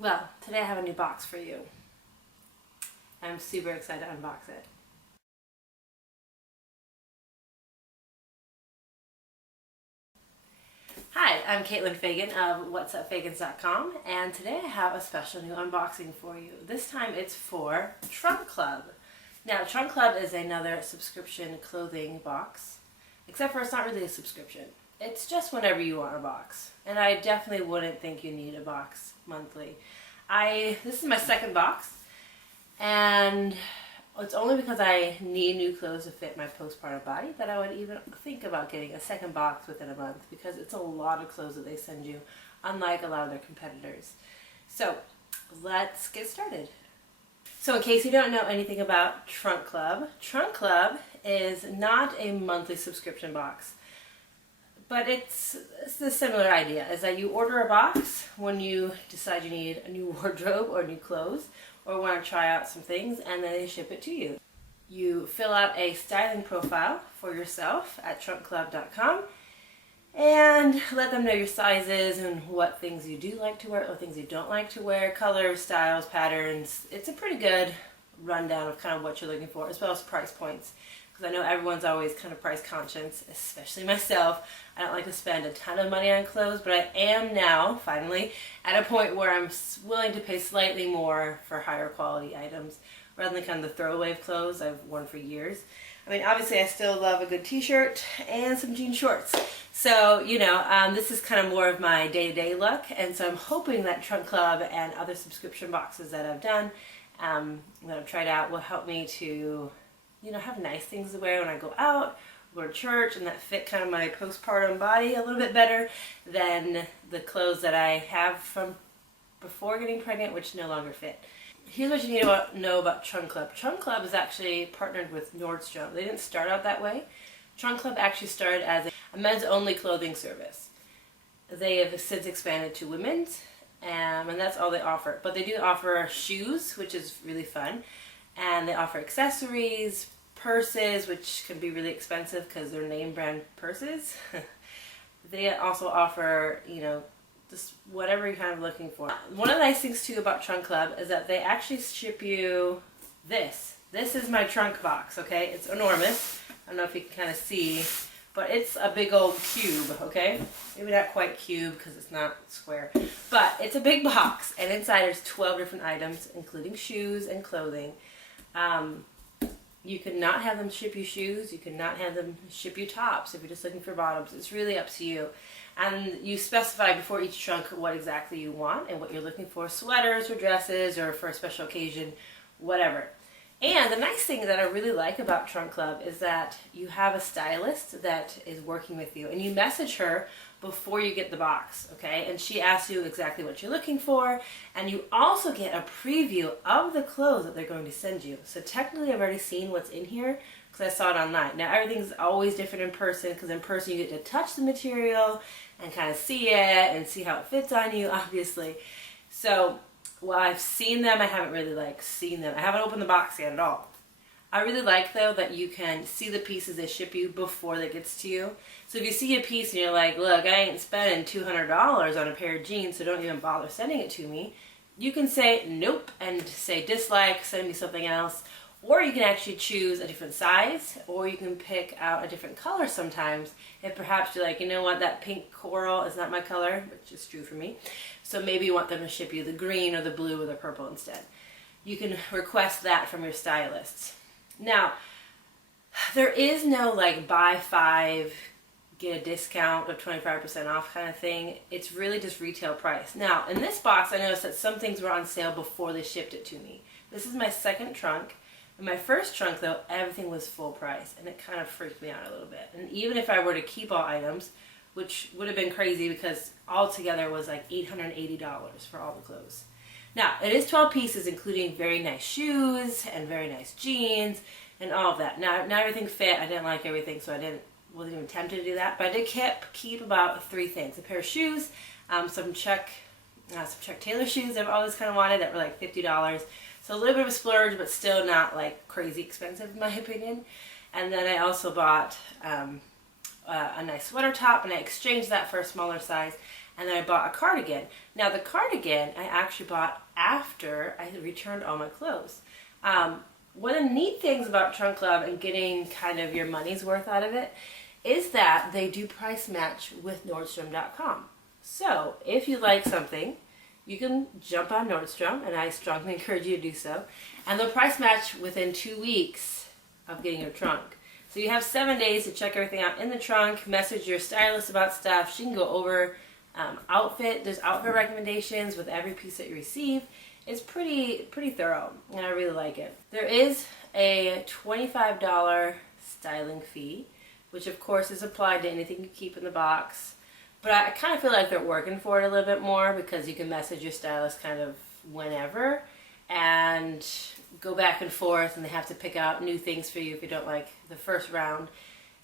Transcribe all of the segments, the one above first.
Well, today I have a new box for you. I'm super excited to unbox it. Hi, I'm Caitlin Fagan of whatsupfagans.com, and today I have a special new unboxing for you. This time it's for Trunk Club. Now, Trunk Club is another subscription clothing box, except for it's not really a subscription. It's just whenever you want a box, and I definitely wouldn't think you need a box monthly. This is my second box, and it's only because I need new clothes to fit my postpartum body that I would even think about getting a second box within a month, because it's a lot of clothes that they send you, unlike a lot of their competitors. So let's get started. So in case you don't know anything about Trunk Club is not a monthly subscription box. But it's a similar idea, is that you order a box when you decide you need a new wardrobe or new clothes, or want to try out some things, and then they ship it to you. You fill out a styling profile for yourself at trunkclub.com and let them know your sizes and what things you do like to wear, what things you don't like to wear, colors, styles, patterns. It's a pretty good rundown of kind of what you're looking for, as well as price points. I know everyone's always kind of price conscious, especially myself. I don't like to spend a ton of money on clothes, but I am now, finally, at a point where I'm willing to pay slightly more for higher quality items, rather than kind of the throwaway of clothes I've worn for years. I mean, obviously I still love a good t-shirt and some jean shorts. So, you know, this is kind of more of my day-to-day look, and so I'm hoping that Trunk Club and other subscription boxes that I've done, that I've tried out, will help me to, you know, have nice things to wear when I go out, go to church, and that fit kind of my postpartum body a little bit better than the clothes that I have from before getting pregnant, which no longer fit. Here's what you need to know about Trunk Club. Trunk Club is actually partnered with Nordstrom. They didn't start out that way. Trunk Club actually started as a men's only clothing service. They have since expanded to women's, and that's all they offer. But they do offer shoes, which is really fun. And they offer accessories, purses, which can be really expensive because they're name brand purses. They also offer, you know, just whatever you're kind of looking for. One of the nice things too about Trunk Club is that they actually ship you this. This is my trunk box, okay? It's enormous. I don't know if you can kind of see, but it's a big old cube, okay? Maybe not quite cube because it's not square, but it's a big box, and inside there's 12 different items, including shoes and clothing. You cannot have them ship you shoes. You cannot have them ship you tops if you're just looking for bottoms. It's really up to you. And you specify before each trunk what exactly you want and what you're looking for. Sweaters or dresses, or for a special occasion, whatever. And the nice thing that I really like about Trunk Club is that you have a stylist that is working with you, and you message her before you get the box, okay? And she asks you exactly what you're looking for, and you also get a preview of the clothes that they're going to send you. So technically I've already seen what's in here because I saw it online. Now everything's always different in person, because in person you get to touch the material and kind of see it and see how it fits on you, obviously. So while I've seen them, I haven't really seen them. I haven't opened the box yet at all. I really like, though, that you can see the pieces they ship you before that gets to you. So if you see a piece and you're like, look, I ain't spending $200 on a pair of jeans, so don't even bother sending it to me, you can say nope and say dislike, send me something else. Or you can actually choose a different size, or you can pick out a different color sometimes. If perhaps you're like, you know what, that pink coral is not my color, which is true for me. So maybe you want them to ship you the green or the blue or the purple instead. You can request that from your stylists. Now, there is no like buy 5, get a discount of 25% off kind of thing. It's really just retail price. Now, in this box, I noticed that some things were on sale before they shipped it to me. This is my second trunk. In my first trunk, though, everything was full price, and it kind of freaked me out a little bit. And even if I were to keep all items, which would have been crazy because altogether was like $880 for all the clothes. Now, it is 12 pieces, including very nice shoes and very nice jeans and all of that. Now everything fit. I didn't like everything, so wasn't even tempted to do that. But I did keep about 3 things: a pair of shoes, some Chuck Taylor shoes I've always kind of wanted that were like $50. So a little bit of a splurge, but still not like crazy expensive in my opinion. And then I also bought a nice sweater top, and I exchanged that for a smaller size. and then I bought a cardigan. Now the cardigan I actually bought after I returned all my clothes. One of the neat things about Trunk Club and getting kind of your money's worth out of it is that they do price match with Nordstrom.com. So if you like something, you can jump on Nordstrom, and I strongly encourage you to do so, and they'll price match within 2 weeks of getting your trunk. So you have 7 days to check everything out in the trunk, message your stylist about stuff. She can go over there's outfit recommendations with every piece that you receive. It's pretty thorough, and I really like it. There is a $25 styling fee, which of course is applied to anything you keep in the box. But I kind of feel like they're working for it a little bit more, because you can message your stylist kind of whenever and go back and forth, and they have to pick out new things for you if you don't like the first round.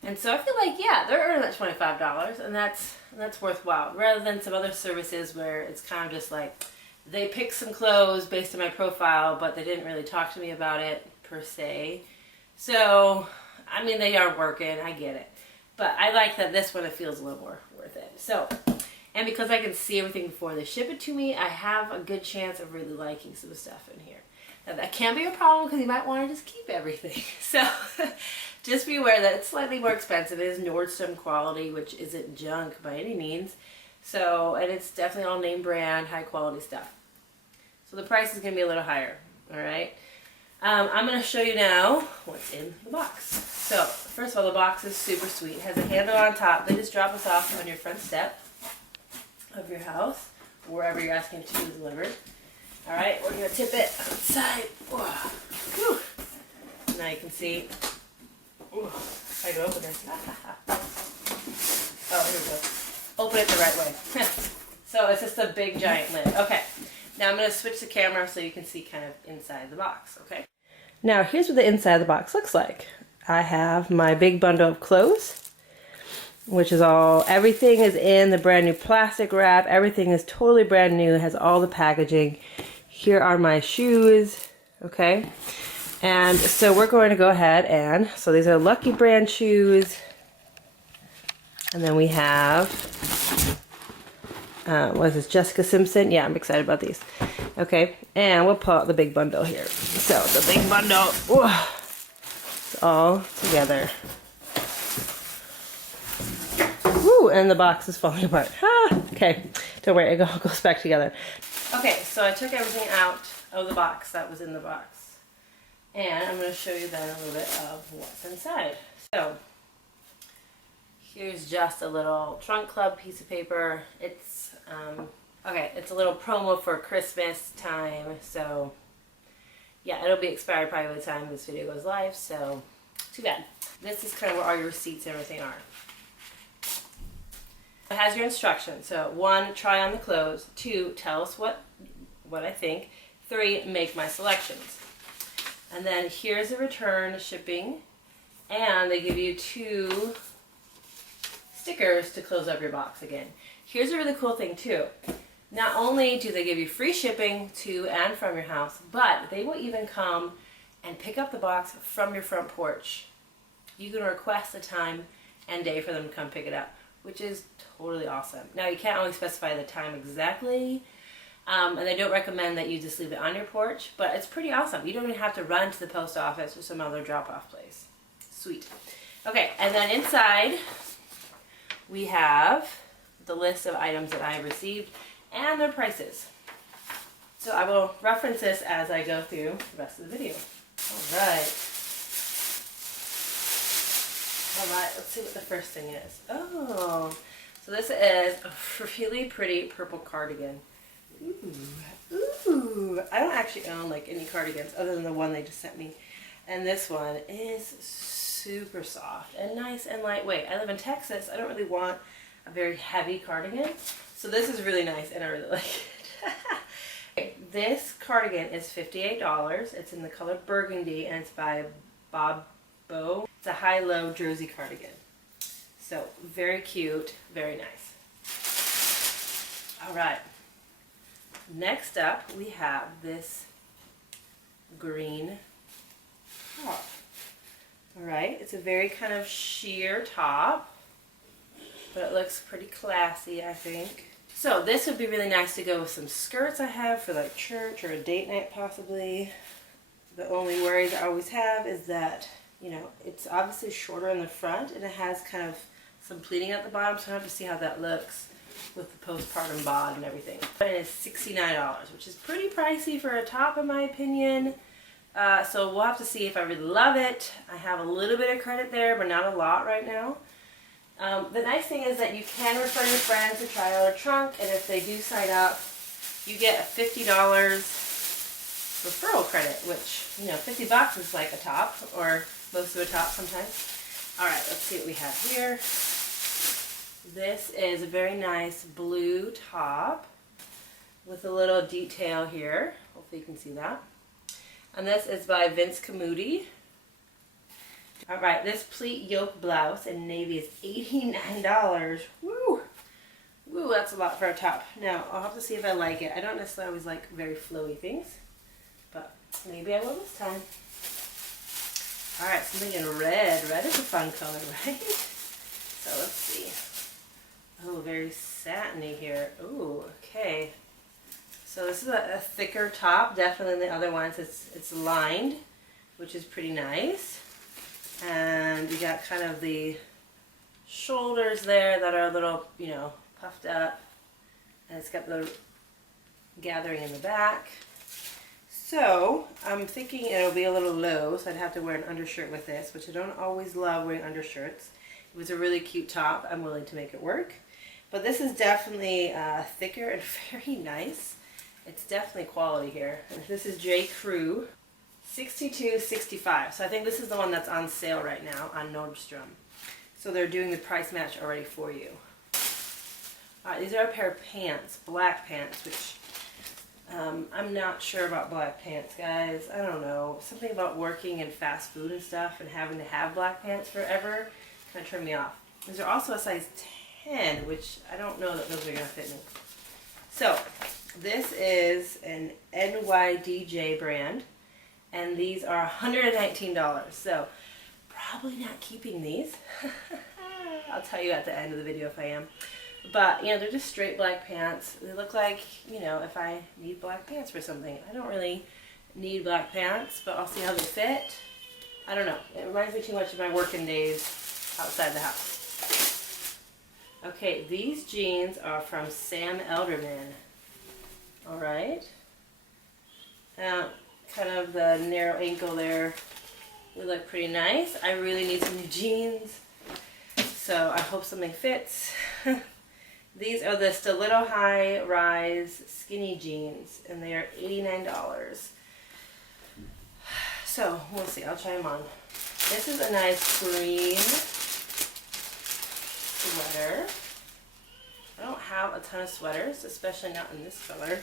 And so I feel like, yeah, they're earning that $25, and that's worthwhile, rather than some other services where it's kind of just like they pick some clothes based on my profile, but they didn't really talk to me about it per se. So, I mean, they are working, I get it. But I like that this one, it feels a little more worth it. So, and because I can see everything before they ship it to me, I have a good chance of really liking some stuff in here. Now that can be a problem, because you might want to just keep everything. So, just be aware that it's slightly more expensive. It is Nordstrom quality, which isn't junk by any means. So, and it's definitely all name brand, high quality stuff. So the price is going to be a little higher, all right? I'm going to show you now what's in the box. So, first of all, the box is super sweet. It has a handle on top. They just drop us off on your front step of your house, wherever you're asking to be delivered. All right, we're going to tip it outside. Whew. Now you can see. Ooh, how do you open this? Oh, here we go. Open it the right way. So it's just a big giant lid. Okay. Now I'm going to switch the camera so you can see kind of inside the box, okay? Now here's what the inside of the box looks like. I have my big bundle of clothes, which is everything is in the brand new plastic wrap. Everything is totally brand new, has all the packaging. Here are my shoes, okay? And so we're going to go ahead so these are Lucky brand shoes. And then we have, what is this, Jessica Simpson? Yeah, I'm excited about these. Okay, and we'll pull out the big bundle here. So the big bundle, it's all together. Woo, and the box is falling apart. Okay, don't worry, it all goes back together. Okay, so I took everything out of the box that was in the box. And I'm going to show you then a little bit of what's inside. So, here's just a little Trunk Club piece of paper. It's, okay, it's a little promo for Christmas time. So, yeah, it'll be expired probably by the time this video goes live. So, too bad. This is kind of where all your receipts and everything are. It has your instructions. So, 1, try on the clothes. 2, tell us what I think. 3, make my selections. And then here's the return shipping, and they give you 2 stickers to close up your box again. Here's a really cool thing too. Not only do they give you free shipping to and from your house, but they will even come and pick up the box from your front porch. You can request a time and day for them to come pick it up, which is totally awesome. Now you can't always specify the time exactly, and they don't recommend that you just leave it on your porch, but it's pretty awesome. You don't even have to run to the post office or some other drop-off place. Sweet. Okay, and then inside we have the list of items that I have received and their prices. So I will reference this as I go through the rest of the video. Alright, let's see what the first thing is. Oh, so this is a really pretty purple cardigan. Ooh, I don't actually own like any cardigans other than the one they just sent me. And this one is super soft and nice and lightweight. I live in Texas. I don't really want a very heavy cardigan. So this is really nice and I really like it. Okay, this cardigan is $58. It's in the color burgundy and it's by BOBEAU. It's a high-low jersey cardigan. So very cute, very nice. Alright. Next up, we have this green top. Alright, it's a very kind of sheer top, but it looks pretty classy, I think. So this would be really nice to go with some skirts I have for like church or a date night possibly. The only worries I always have is that, you know, it's obviously shorter in the front and it has kind of some pleating at the bottom, so I have to see how that looks with the postpartum bod and everything. But it is $69, which is pretty pricey for a top in my opinion. So we'll have to see if I really love it. I have a little bit of credit there, but not a lot right now. The nice thing is that you can refer your friends to try out a trunk, and if they do sign up, you get a $50 referral credit, which, you know, 50 bucks is like a top, or most of a top sometimes. Alright, let's see what we have here. This is a very nice blue top with a little detail here. Hopefully you can see that. And this is by CAMUTO. Alright, this pleat yoke blouse in navy is $89. Woo! Woo, that's a lot for a top. Now, I'll have to see if I like it. I don't necessarily always like very flowy things, but maybe I will this time. Alright, something in red. Red is a fun color, right? So let's see. Oh, very satiny here. Ooh, okay. So this is a thicker top, definitely than the other ones. It's lined, which is pretty nice. And you got kind of the shoulders there that are a little, you know, puffed up. And it's got the gathering in the back. So I'm thinking it'll be a little low, so I'd have to wear an undershirt with this, which I don't always love wearing undershirts. It was a really cute top. I'm willing to make it work. But this is definitely thicker and very nice. It's definitely quality here. And this is J. Crew. $62.65. So I think this is the one that's on sale right now on Nordstrom. So they're doing the price match already for you. Alright, these are a pair of pants, black pants, which I'm not sure about black pants, guys. I don't know. Something about working in fast food and stuff and having to have black pants forever kind of turned me off. These are also a size 10, which I don't know that those are going to fit me. So this is an NYDJ brand. And these are $119, so probably not keeping these. I'll tell you at the end of the video if I am. But, you know, they're just straight black pants. They look like, you know, if I need black pants for something. I don't really need black pants, but I'll see how they fit. I don't know. It reminds me too much of my working days outside the house. Okay, these jeans are from Sam Elderman. Alright. Kind of the narrow ankle there would look pretty nice. I really need some new jeans, so I hope something fits. These are the stiletto high rise skinny jeans, and they are $89. So we'll see. I'll try them on. This is a nice green sweater. I don't have a ton of sweaters, especially not in this color.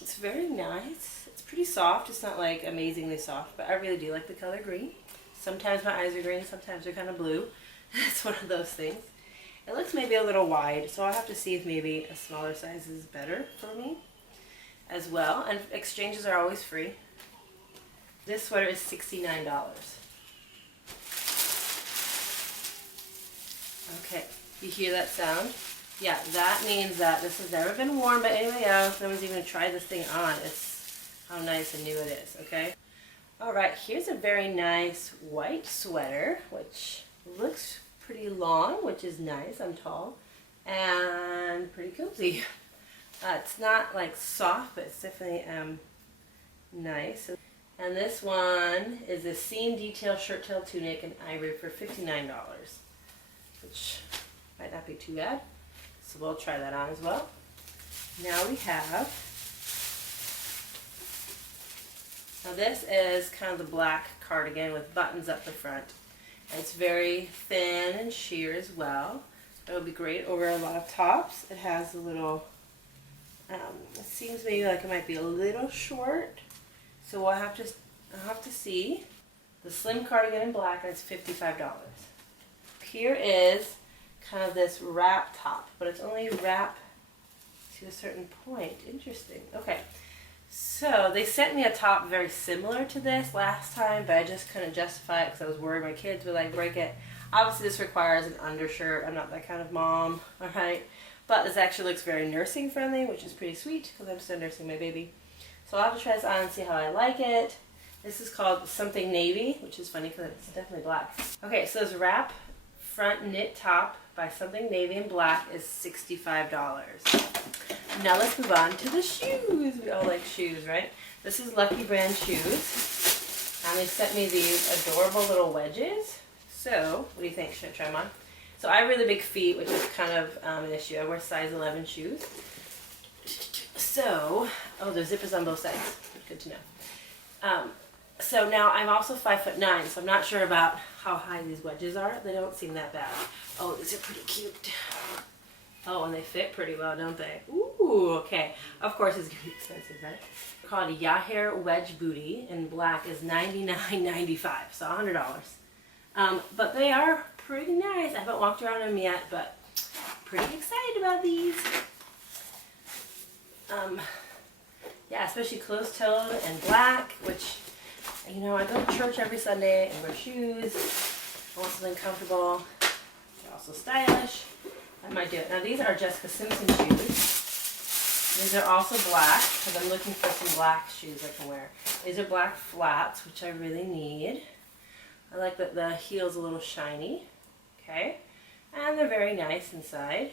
It's very nice. It's pretty soft. It's not like amazingly soft, but I really do like the color green. Sometimes my eyes are green, sometimes they're kind of blue. It's one of those things. It looks maybe a little wide, so I'll have to see if maybe a smaller size is better for me as well. And exchanges are always free. This sweater is $69. Okay, you hear that sound? Yeah, that means that this has never been worn by anybody else. No one's even tried this thing on. It's how nice and new it is, okay? Alright, here's a very nice white sweater, which looks pretty long, which is nice. I'm tall. And pretty cozy. It's not like soft, but it's definitely nice. And this one is a seam detail shirt-tail tunic in ivory for $59, which might not be too bad. So we'll try that on as well. Now we have, now this is kind of the black cardigan with buttons up the front. And it's very thin and sheer as well. It would be great over a lot of tops. It has a little, it seems maybe like it might be a little short. So I'll have to see. The slim cardigan in black, and it's $55. Here is kind of this wrap top, but it's only wrap to a certain point. Interesting. Okay, so they sent me a top very similar to this last time, but I just couldn't justify it because I was worried my kids would like break it. Obviously this requires an undershirt. I'm not that kind of mom, alright? But this actually looks very nursing friendly, which is pretty sweet because I'm still nursing my baby. So I'll have to try this on and see how I like it. This is called something navy, which is funny because it's definitely black. Okay, so this wrap front knit top by something navy and black is $65. Now let's move on to the shoes. We all like shoes, right? This is Lucky Brand shoes. And they sent me these adorable little wedges. So, what do you think? Should I try them on? So I have really big feet, which is kind of an issue. I wear size 11 shoes. So, oh, there's zippers on both sides. Good to know. So now I'm also 5'9", so I'm not sure about how high these wedges are. They don't seem that bad. Oh, these are pretty cute. Oh, and they fit pretty well, don't they? Ooh, okay. Of course, it's gonna be expensive, right? They're called YAHIR Wedge Bootie, and black is $99.95, so $100. But they are pretty nice. I haven't walked around them yet, but pretty excited about these. Yeah, especially closed-toed and black, which, you know, I go to church every Sunday and wear shoes. I want something comfortable. They're also stylish. I might do it. Now these are Jessica Simpson shoes. These are also black because I'm looking for some black shoes I can wear. These are black flats, which I really need. I like that the heel's a little shiny. Okay. And they're very nice inside.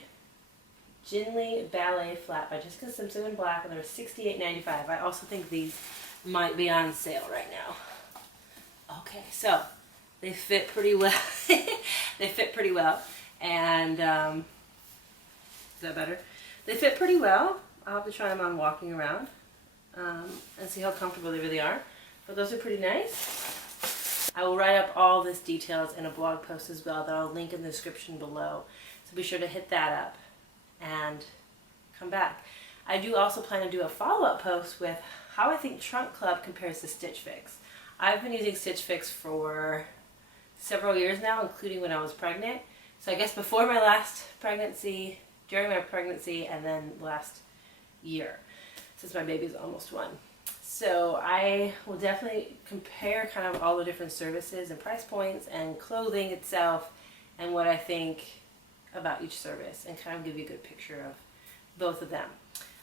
Ginley Ballet Flat by Jessica Simpson in black, and they're $68.95. I also think these might be on sale right now. Okay, so they fit pretty well. They fit pretty well, and is that better? They fit pretty well. I'll have to try them on walking around and see how comfortable they really are. But those are pretty nice. I will write up all this details in a blog post as well that I'll link in the description below. So be sure to hit that up and come back. I do also plan to do a follow-up post with how I think Trunk Club compares to Stitch Fix. I've been using Stitch Fix for several years now, including when I was pregnant. So I guess before my last pregnancy, during my pregnancy, and then last year, since my baby's almost 1. So I will definitely compare kind of all the different services and price points and clothing itself and what I think about each service and kind of give you a good picture of both of them.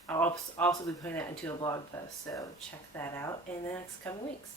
I'll also be putting that into a blog post, so check that out in the next coming weeks.